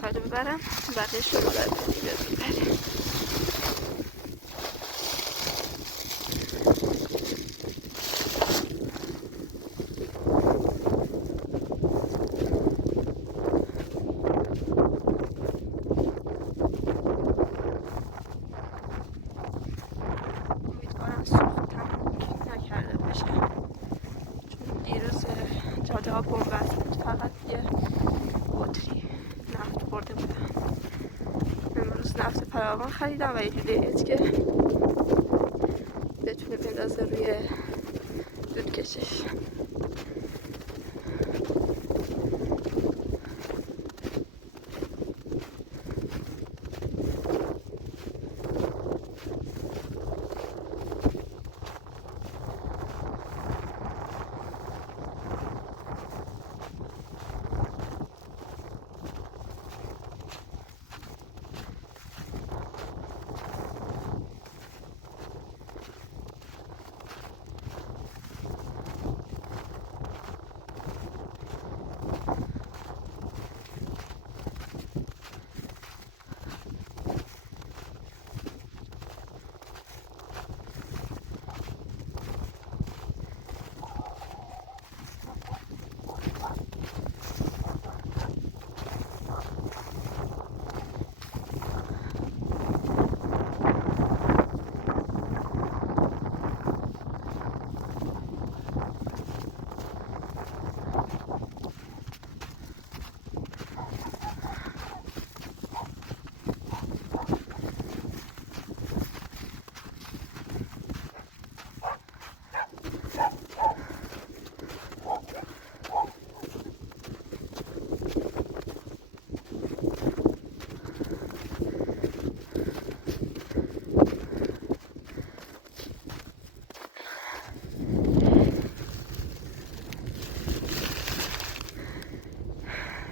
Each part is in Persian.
سایه ببرم بقیه شما رو دیگه ببریم. امیدوارم سوختم نکرده باشه، چون دیروز جاده ها بنبست بود، فقط یه بطری نفت برده بودم. امروز نفت فراوان خریدم و یه جوریه که بتونه بندازه روی دودکشش.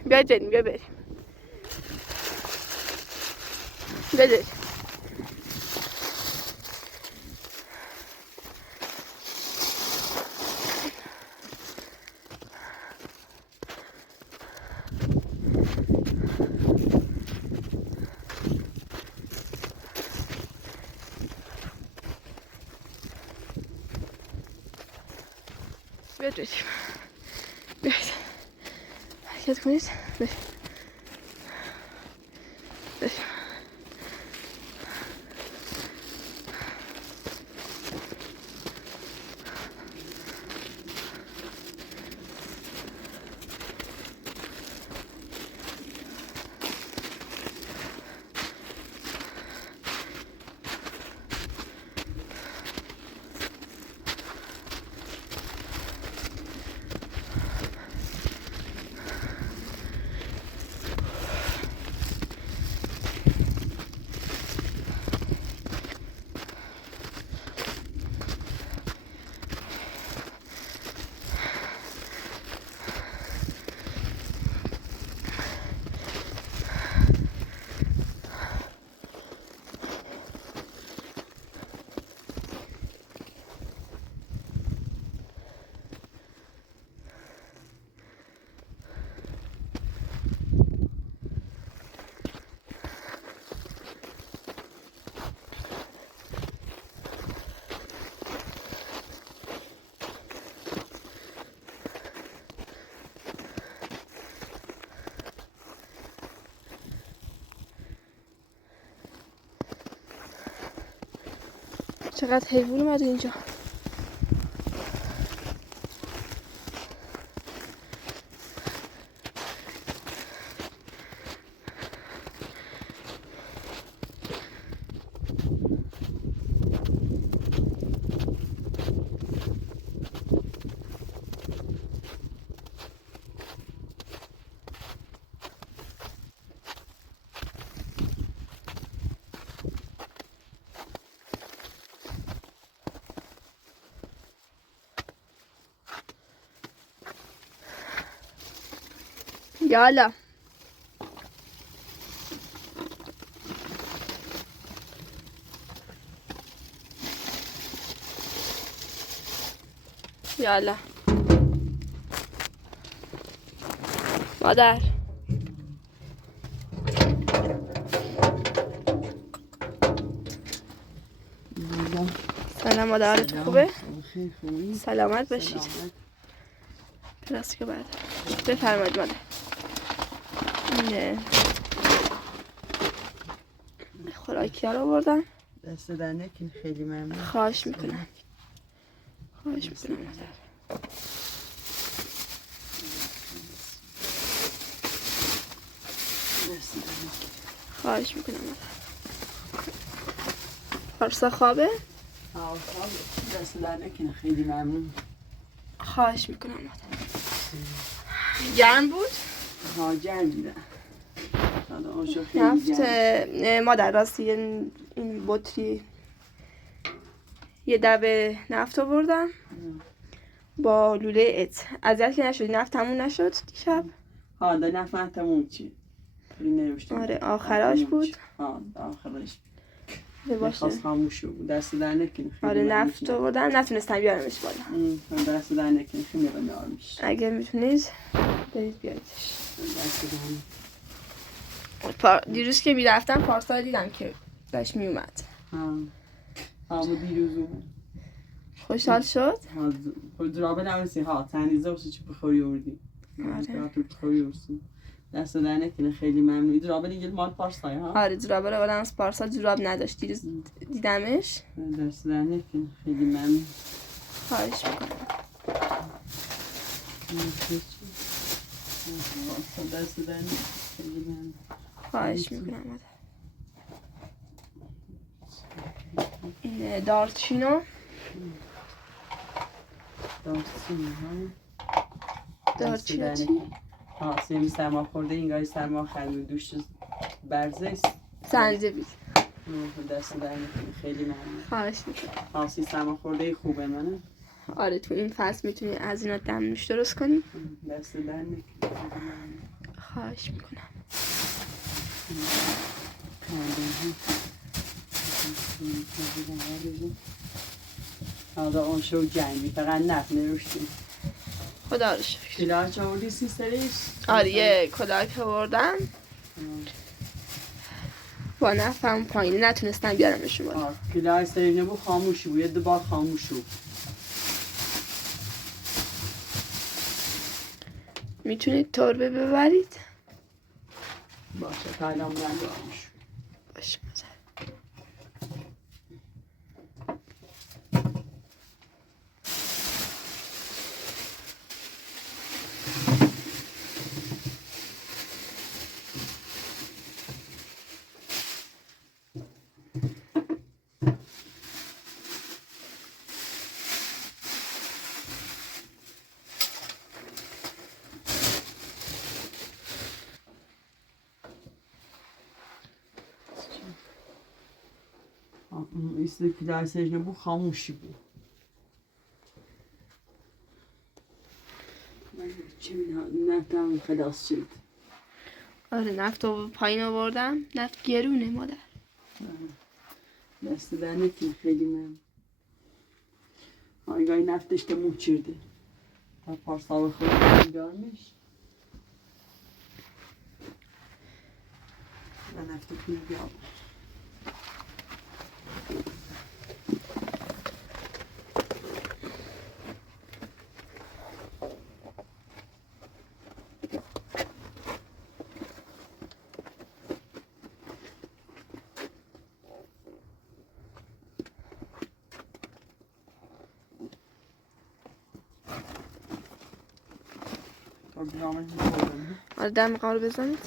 بیا جنیم، بیا بریم، بیا بریم. بیا بریم، بیا حرکت کنید، بریم بریم. چقدر حیوان اومده اینجا. یالا یالا مادر سلام مادرت خوبه؟ خیلی خوبی؟ سلامت باشید. درست که بعد بفرمایید مادر. اینه خوراکی ها رو بردم. دست در نکن، خیلی ممنون. خواهش میکنم. خواهش میکنم مادر. خواهش میکنم مادر. پارسا خوابه؟ خوابه. دست در نکن، خیلی ممنون. خواهش میکنم مادر. گرم بود؟ ها گرم دیدم. نفت مادر راستی این بطری یه دبه نفت آوردم با لوله ات. اذیت که نشدی؟ نفت تموم نشد دیشب؟ ها ده نفت تموم چی؟ آره آخراش بود. ها آخرش باشه. خاموش بود. دست در نکن. آره نفت آوردم، نتونستم بیارمش بالا. دست در نکن، خیلی آرامش. اگر میتونید برید بیاریدش. دست در نکن. دیروز که میرفتم پارسا دیدم که داشت میومد. ها دیروز اومد. خوشحال شد؟ ها درابه نورسی ها تنیزه واسه چی بخوری آوردی. آره. بخوری آوردی. دست در نکنه، خیلی ممنونی. درابه دیگه مال پارسای ها؟ آره درابه رو آدم از پارسا جوراب نداشت، دیروز دیدمش. دست در نکنه، خیلی ممنون. خواهش میکنم. دست در نکنه، خیلی ممنون. خواهش میکنم. این دارچینو دارچینو چی؟ ها سیمی سرما خورده، اینگاهی سرما خرید دوش برزه است. زنجبیل. دست در نکنه، خیلی ممنون. خواهش میکنم. ها سرما خورده خوبه منه. آره تو این فصل میتونی از اینا دمنوش درست کنیم. دست در نکنه. خواهش میکنم. حالا اون شو جنگی فقط نفت نروشتیم. خدا رو شکر. کلاهچ آوردی سیستریش؟ آره یه کلاهک آوردم با نفهم پایین، نتونستم بیارمشون بالا. کلاه سریع نبود، خاموشی بود، یه دوبار خاموش بود. میتونید تربه ببرید؟ باشه تا الان خاموش. باشه مزر. ایسته کلاه سریع نبود، خاموشی بود. چه نفتم خلاص شد. آره نفت رو پایین آوردم. نفت گرونه مادر. دست در نکنه، خیلی من آنگاهی نفتش تموم چرده. پارسا بخوری اینجارمش و نفت کنی بیام. آره دم رو بزنید.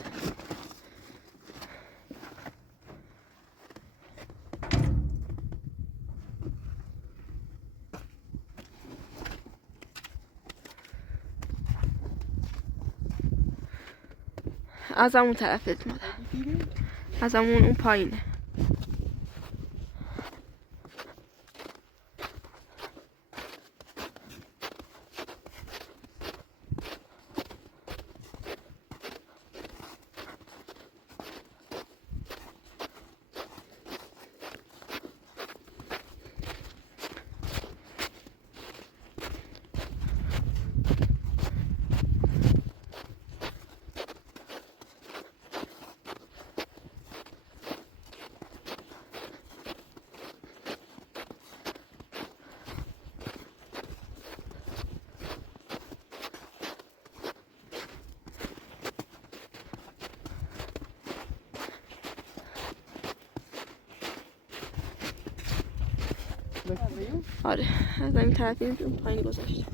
از همون طرفت مادر. از همون اون پایینه. آره از این طرفی اون پایین گذاشتم.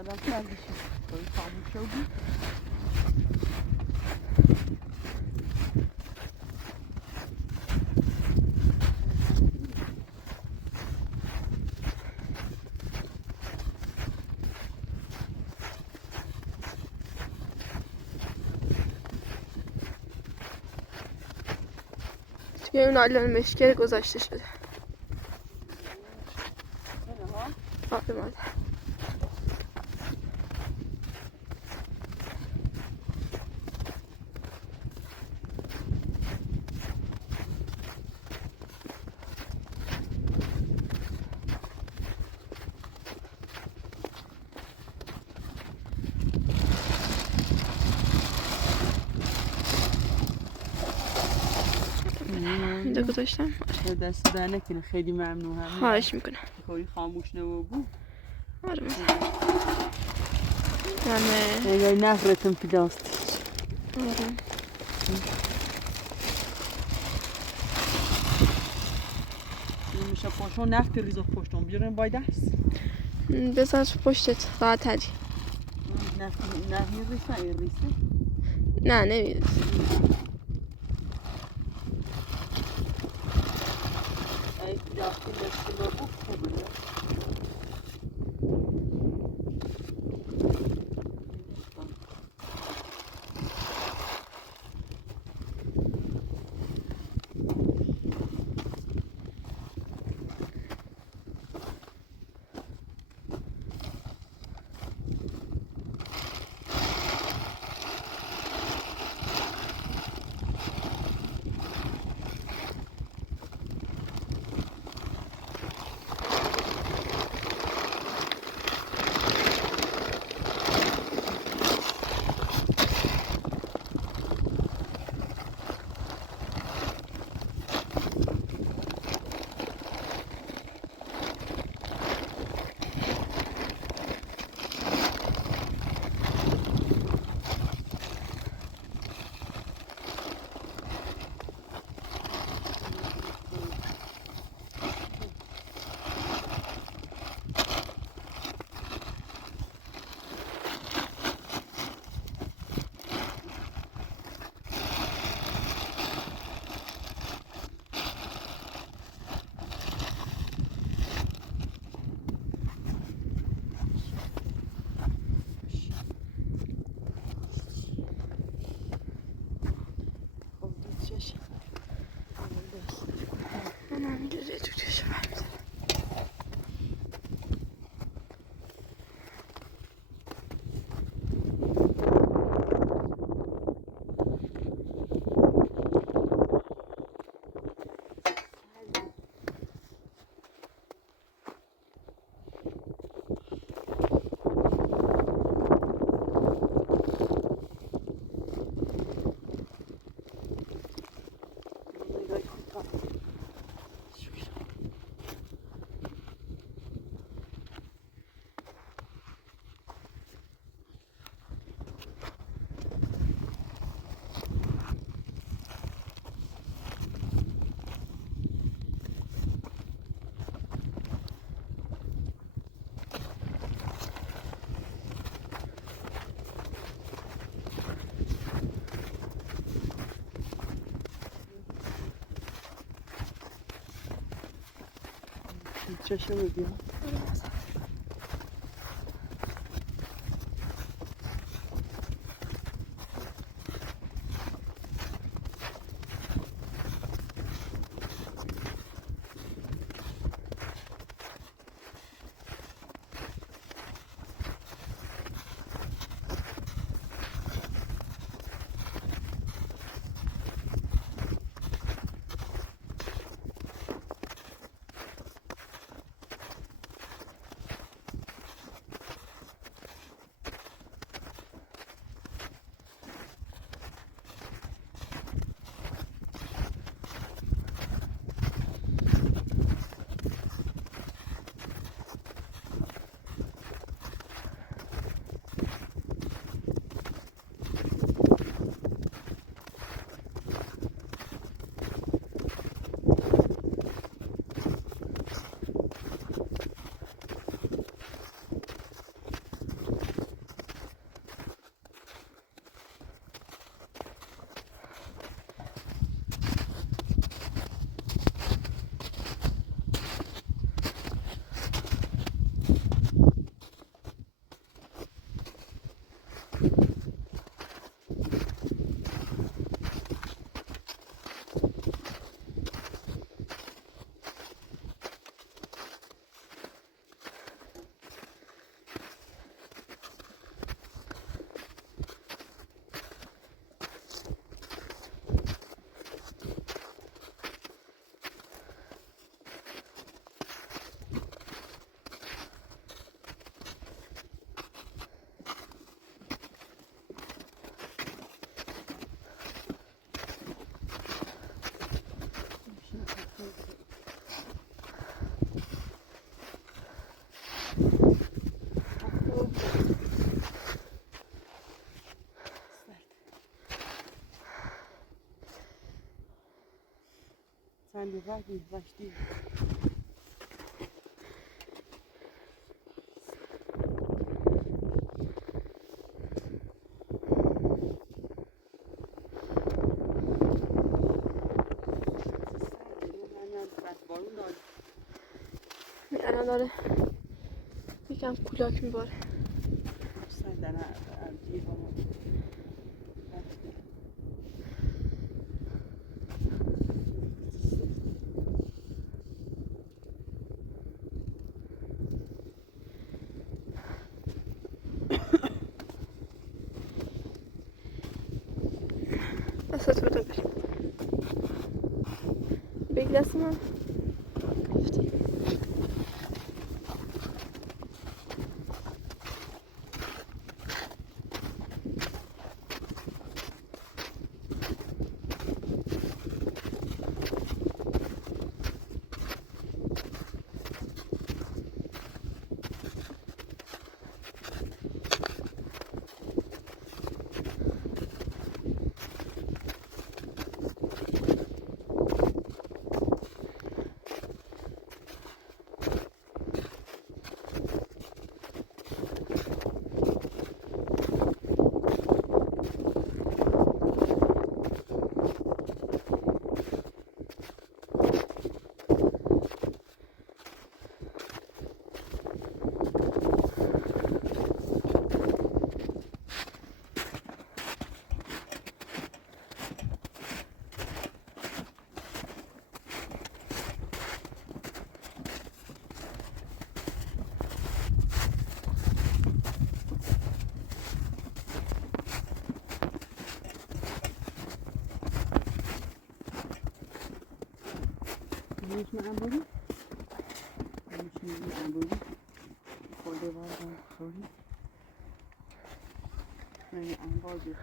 Adam kardeşim. Böyle kalmış oldu. توی اون آلان مشکل گذاشته شده. آره مادر. اینجا گذاشتم. دست در نکنه خیلی ممنون. خواهش میکنم. خیلی خاموش نبود. آره مادر. نه نفرتم پلاستیک. آره. میشه پاشون نفت ریزو پشتم بیارم باید است. بذار پشتت راحت تری. نفت ریزه؟ نه نمیریزه. Yaptığım eşkılar bu böyle. چشم بیا. Sen de bak başlayayım. الان داره یکم کولاک میباره. دستت بده بریم بگی دست من گفتی Hiç mi ambulans? Hiç mi ambulans? Kolde var mı? Sorry. Ne ambulans?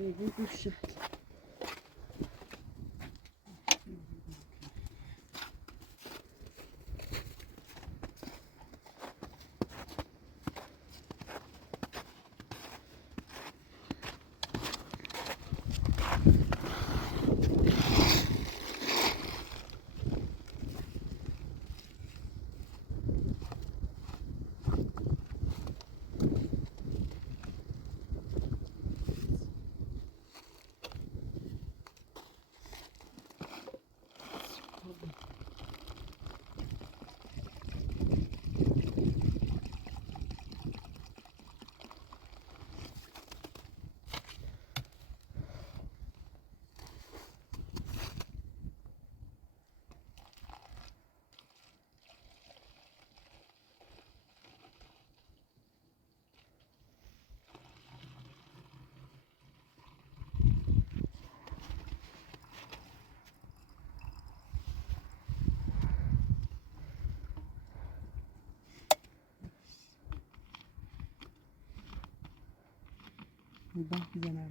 خیلی دوست شد. باه بزنم.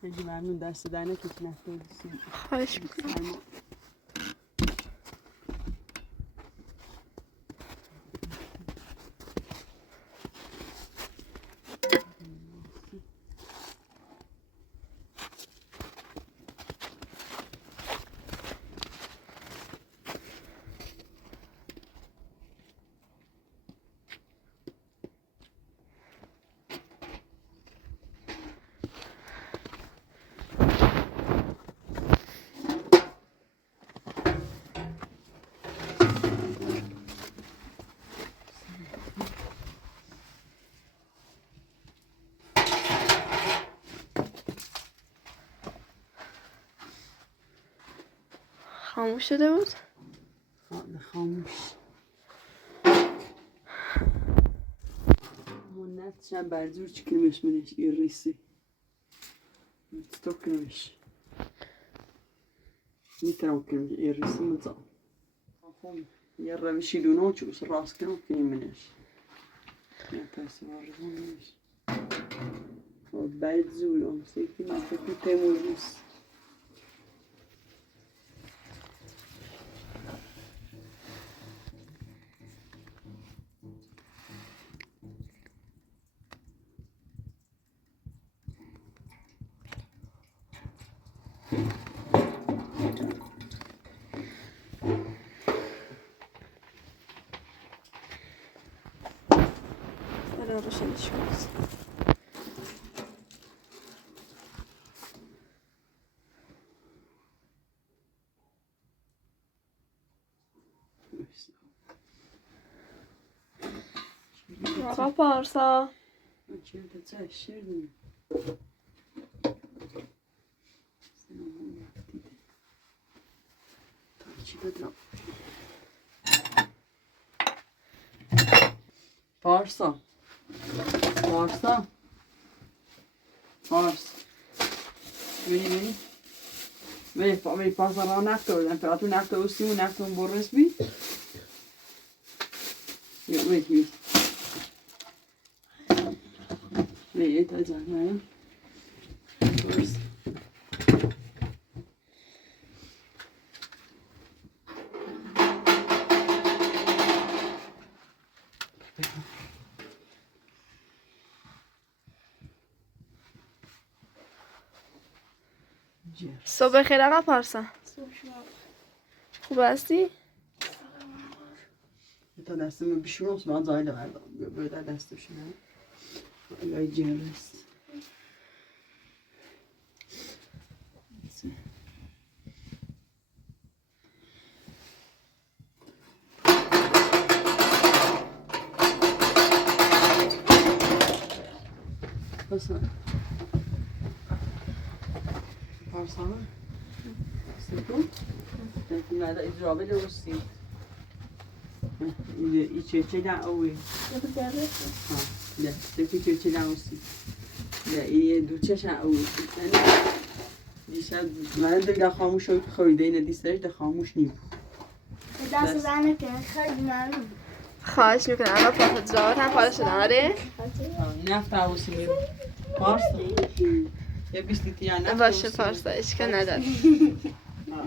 خیلی ممنون، دست در نکشین از دوستی. خواهش میکنم. خاموش شده بود؟ خاموش. منتشم برزور çıkırmış منش irrisi. Stokırmış. Mitraukırmış irrisi mıza. Afom yarra bir şey dönüyor çünkü rastgele okuyayım Ya tersi var zonmuş. O belzul on sekti masakı temurmuş. الان روشنش کنید. آقا پارسا چرا تشردیم Parsa. Parsa. Pars. Veni. Vedi, passa la nafta, per tu nafta usimu, nafta un borresbi. Vedi. Vedi, ta canım. Pars. صبح خیر آقا پارسا. خوب هستی؟ تا دستم بشورم من زایده بردم بده دستشون یا جرس Nasıl? Parsana. Sıkı. Bunlarda icra bile olsun. İçerçeden avuy. Ha, ne? Teki içerçeden olsun. Ne? İyi دوچشن avuy. دیشب من دیگه خاموش شد خویده اینه دیستش ده خاموش نیم. دست زنه که خیلی ممنون. خواهش میکنم اما پاپت جواب هم پاره شدن آره؟ نه فراوسی میرم. پارس. یه بیستی یا نه. باشه پارسا اشکال نداره.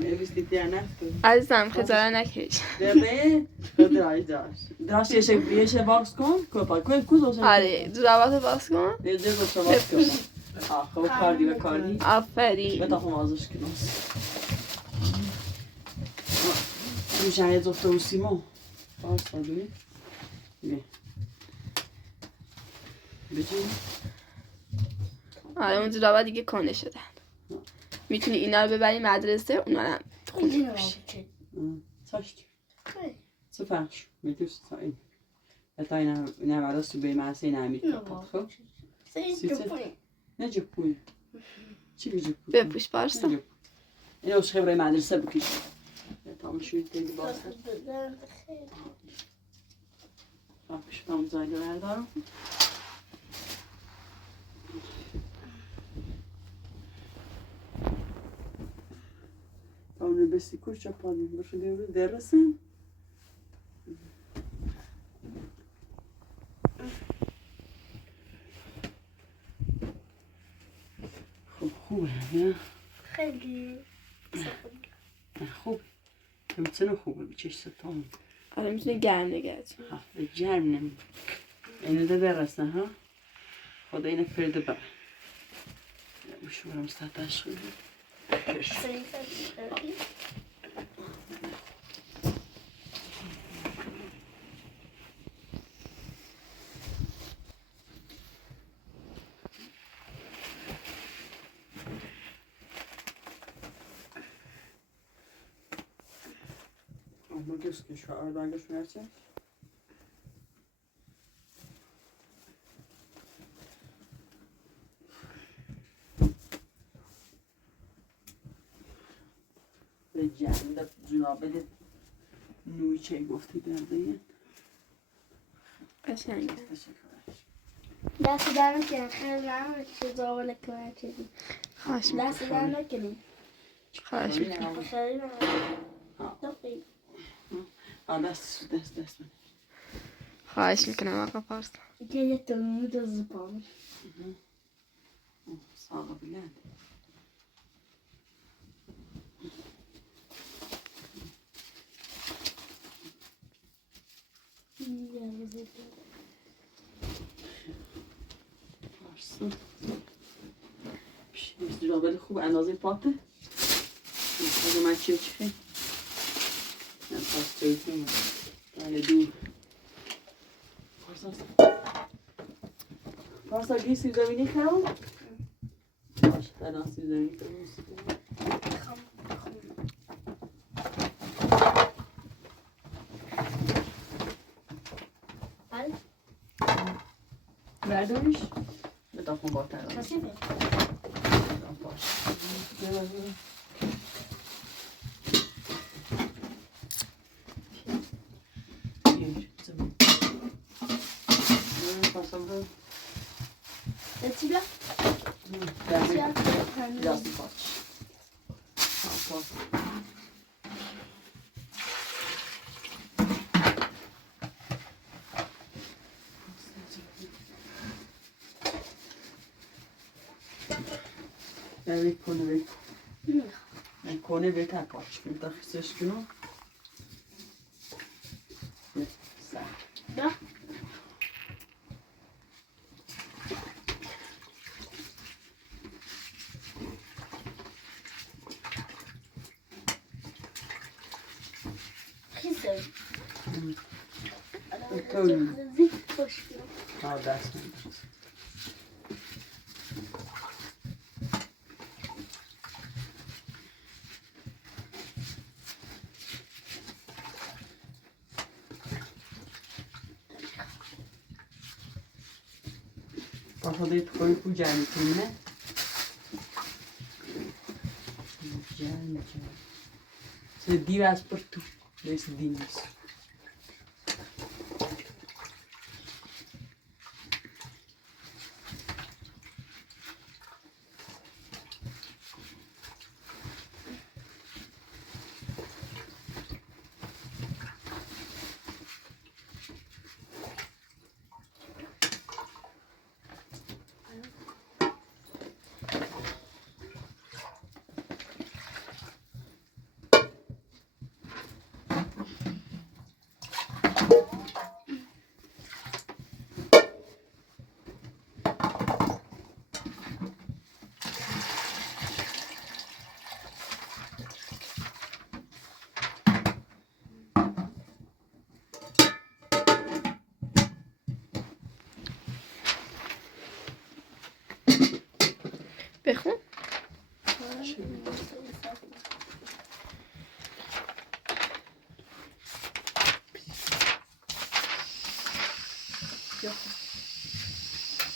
یه بیستی یا نه. عزیزم خجالت نکش. دبه خدای داش. داش یه باکس کن. کوپا کوزوش. آره جواباتو باز کن. یه باکس باز کن. خب کاردی و کاردی. آفرین. بتاخم ازش کنم. میشه یه زفته و سیمو. پارس دادی. نه. بچین. آره اون جورابا دیگه کنده شدن. میتونی اینا رو ببری مدرسه اونا رو هم خیلی ممنون. Tack. Så färs. Vi tar så in. Jag tar innan jag var så blir man sen när mitt pappa. Ne cepui. Çivi cepui. بپوش پارسا. اینو خبره مدرسه بکش. تمام شد دیگه باز. باش tam زایده بردارم. اون بسی کجا پادیم باشه دیگه درسن. خب خوبه نه؟ خیلی خوب. همچنان خوبه بیچش ستام. آره میتونی گرم نگهت. ها به جرم نمی. اینو ده درسن ها. خدا اینو فرده بر. مشورم ستاش خوبه. Bu göz ki şu aradan göçmeyecek. به جنب جنابه نوی چه گفتی درده قشنگه. دست در نکنی خیلی ممنون که زاوله کنه چیزی. خواهش دست در میکنم. نکنی. خواهش میکنم. خیلی ممنون. دست من خواهش میکنم آقا پارسا. که یه تونو دو زبان. ساقه بلند پارسا پیش جابل خوب اندازه پاته از من چیه چیه من پاس چیز نمید بله دو پارسا گی سیب زمینی خرم باشه تنها سیب زمینی خرم بردارش بتاخون با تنها کسیبه. Tibia? کنه به تکاش کنه تخصیص کنه Da. Gisteren. تو زیت خوش کنم. ها دست من Passou dentro foi pro Giant, né? Giant. Você dirás por tu, desse dinos. بخون.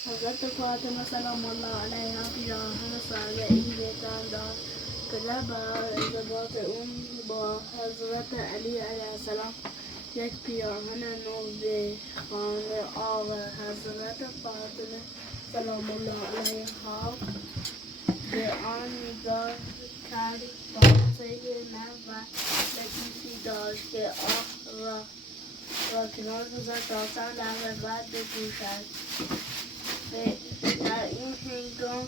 حضرت فاطمه سلام الله علیها پیراهن ساده این بهتر داد که با ارتباط اون با حضرت علی علیه السلام یک پیراهن نو به خانه آورد. حضرت فاطمه سلام الله علیها به آن نگاه کرد. باغچه نو و لطیفی داشت که آه را کنار گذاشت تا چند لحظه بعد بپوشد. در این هنگام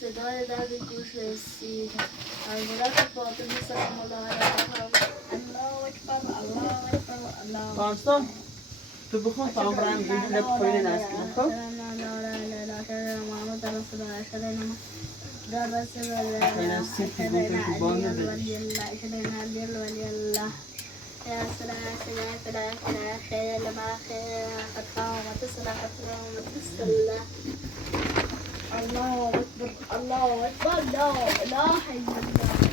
صدای در به گوش رسید. حضرت فاطمه سلام الله علیها الله اکبر الله اکبر الله Pasta? Tu بخون تا عمران این لب پایین دست کنم خب؟ يا سلام سلام سلام سلام خير لما خير قد قامت الصلاة الله الله أكبر الله أكبر لا إله إلا الله.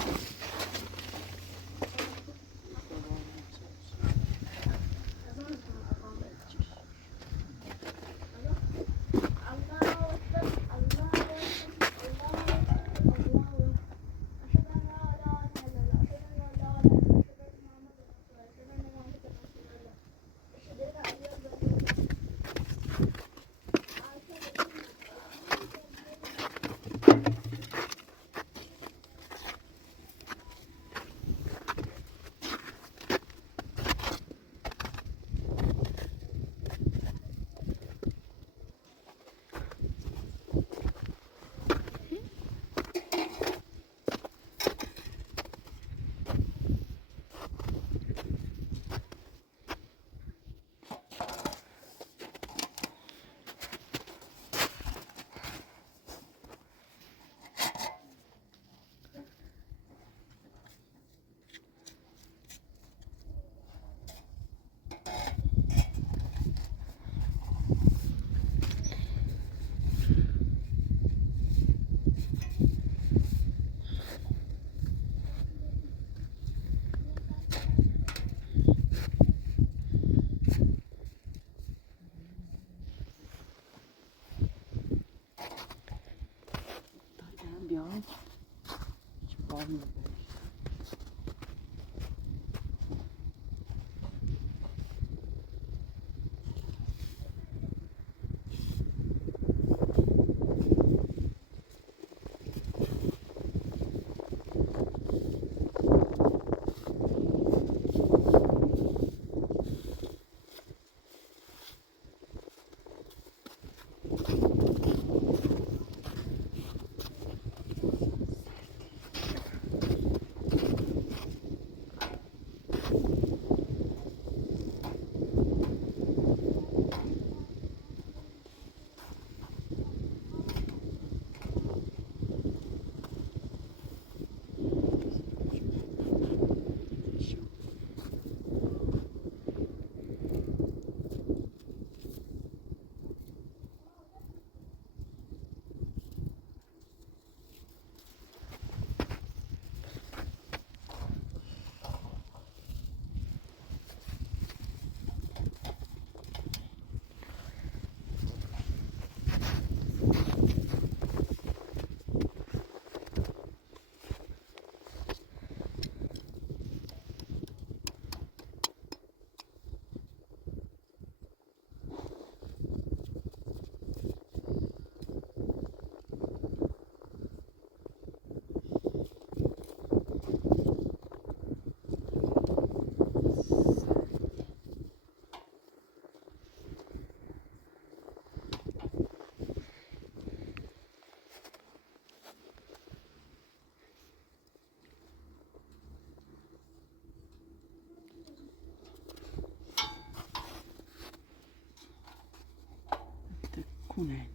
خونه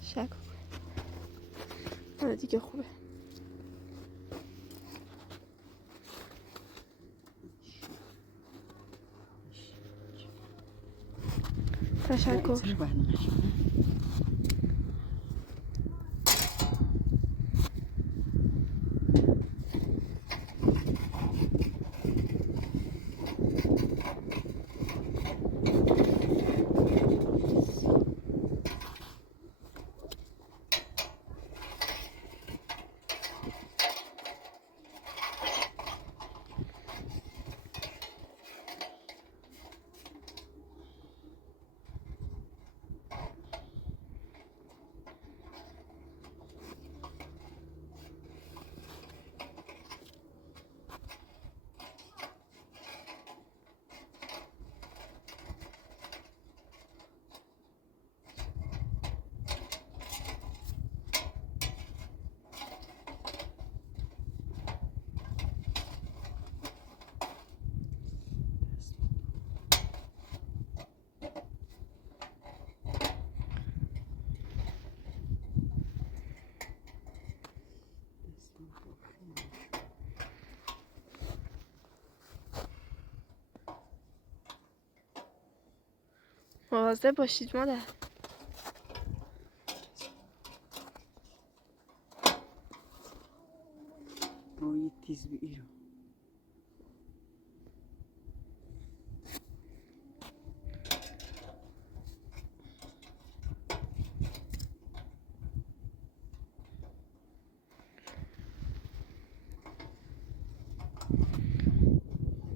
شک آره دیگه خوبه. تشکر. چرا برنامه شده؟ مواظب باشید مادر. روی تیز بگیرم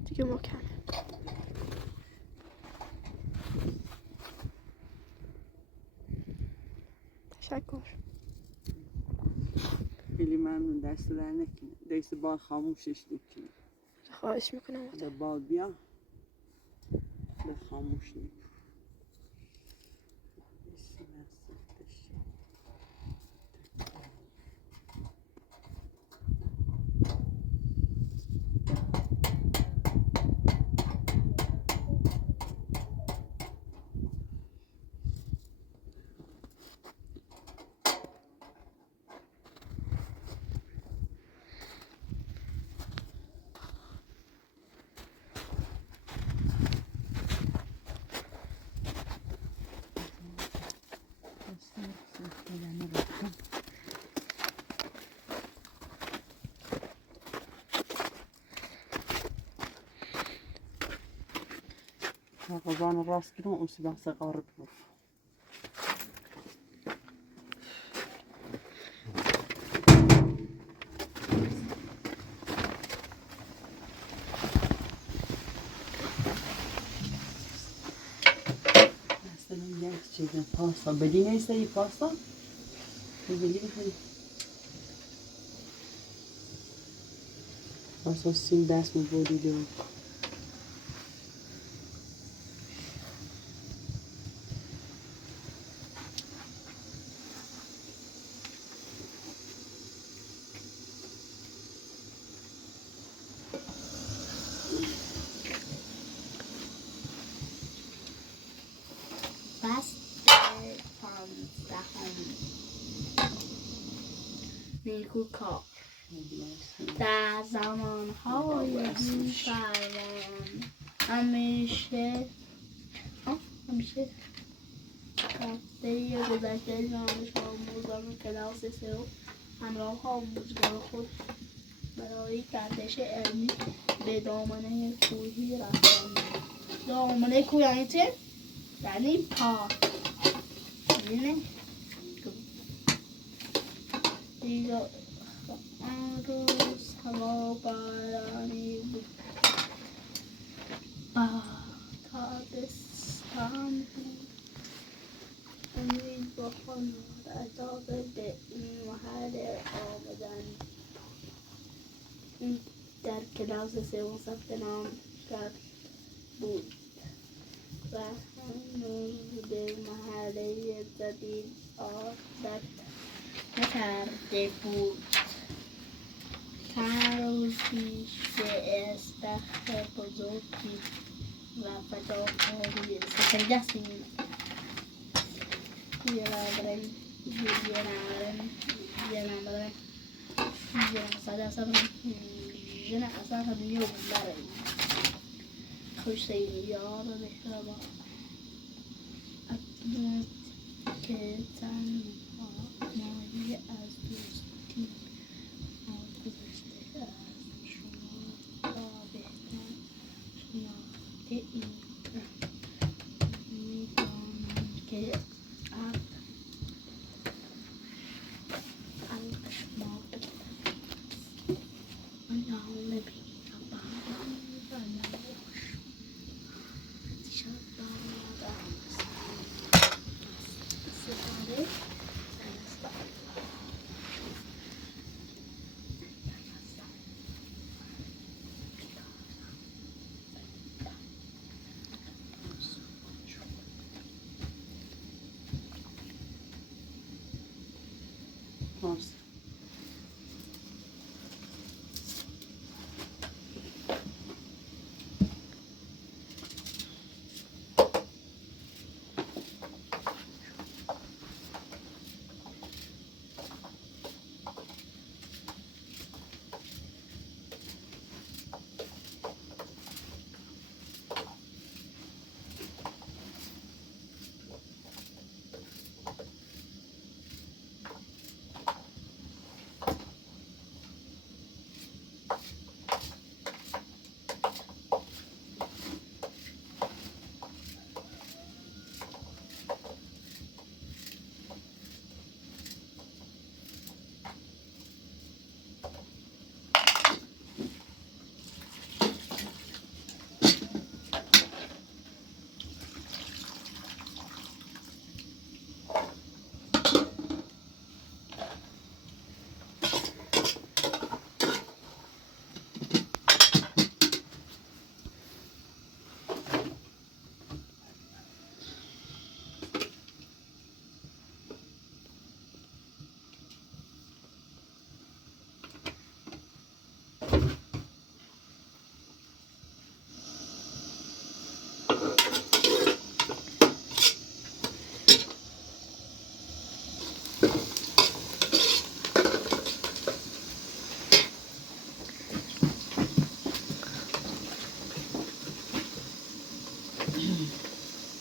دیگه محکم. تشکر. خیلی ممنون. دست در نکنه. دست با خاموشش نکنه. خواهش میکنم مادر. به با بیا به خاموش نکن. غزان راست كده وأمسي بحث قارب نوف مثلا یک چیز پاستا بدی نیسته ای پاستا؟ بدی بخوری پاستا سیم دست می بودی دو نیکوکار در زمانهای بی‌فرمان همیشه هفته گذشته دانش آموزان کلاس سه همراه آموزگار خود برای گردش علمی به دامنه کوهی رفتند. دامنه کوه یعنی چه؟ یعنی پا. دیگر آن روز هوا بارانی بود. تابستان بود. امید با خانواده اجازه به این محل آمدن. در کلاس سوم ثبت نام کرد بود و هنوز به محله جدید عادت نکرده بود. چند روز پیش به استخر بزرگی و فضاهای سفرگسی جنة أساسا اليوم مرة خوش سيارة بحربة أكيد كتان ماهي أزدوستي گذشته از شما را بهتر شناخته اید میدانم که ما نام بگیرم Pars.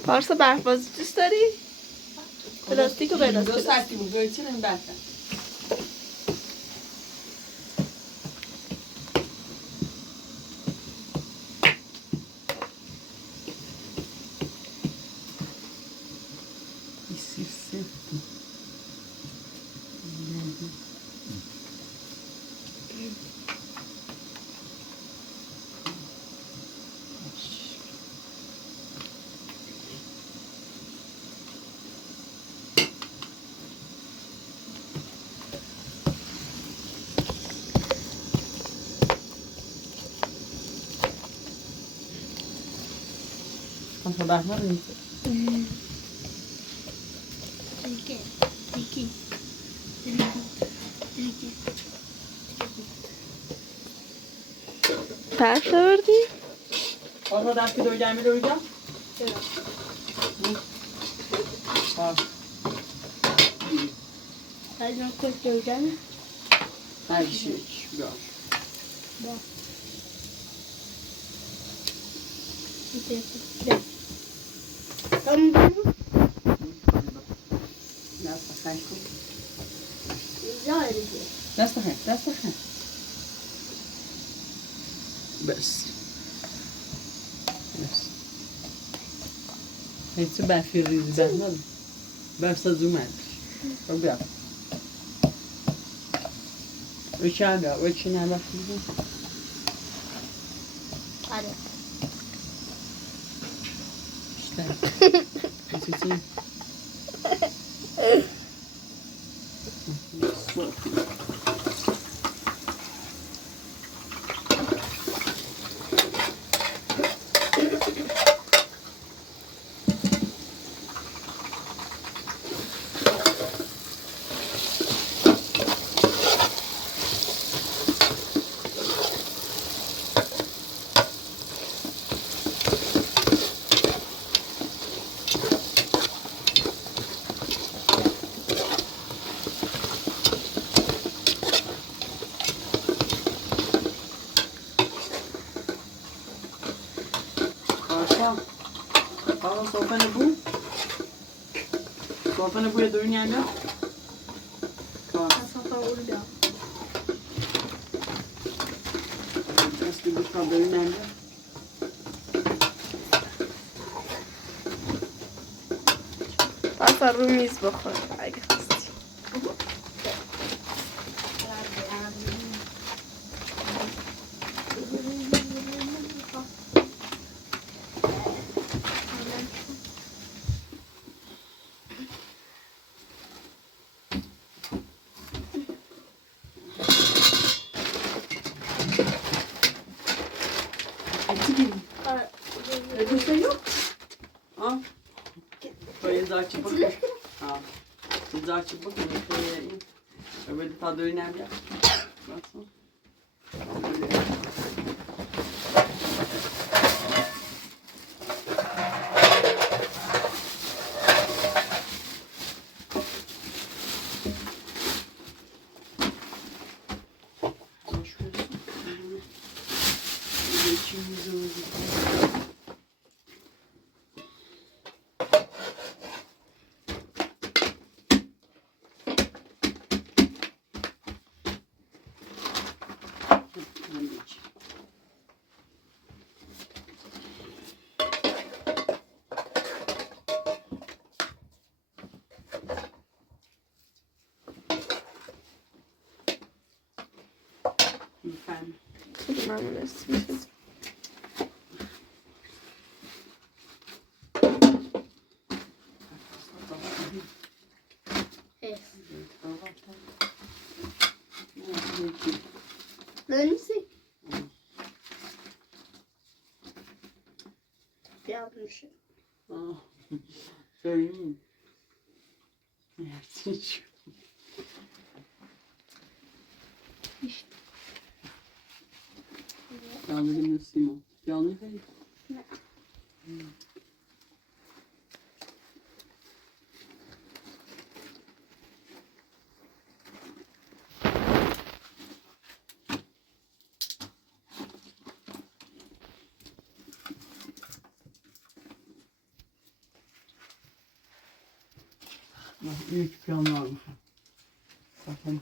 پارسا برف بازی دوست داری؟ پلاستیک و غیر از Då پلاستیک. starkt emot till en bättre. Kanske bärna inte. برف آوردی؟ Kanske därför då jag med då jag. Ja. از اون کل دویدن Her şey bra. Nästa kanske. اینجا دیگه Nästa här, nästa här. Bäst. Yes. Inte bara för rizbärnad. Bästa zoomad. Och bra. Och kända, och kända. آره İşte. Precis. Så. Sofra ne bu? Sofra ne bu ya dönün yani? Tamam. صفا ولا Eski bu kadar dönün yani. اصلا رو میز بخور اگه خواستی. Hepsi gelin. Ödülse yok. Ha? To jest za ci pokaż. A. To za ci pokaż. To będzie ta dojna jak? Nasıl? Efendim. من اسمش ننسي يعمل شيء Söyleyeyim. Yersin şu. Yanlı nasıl Simon? Yanlı değil. Büyük planlar var. Bakın.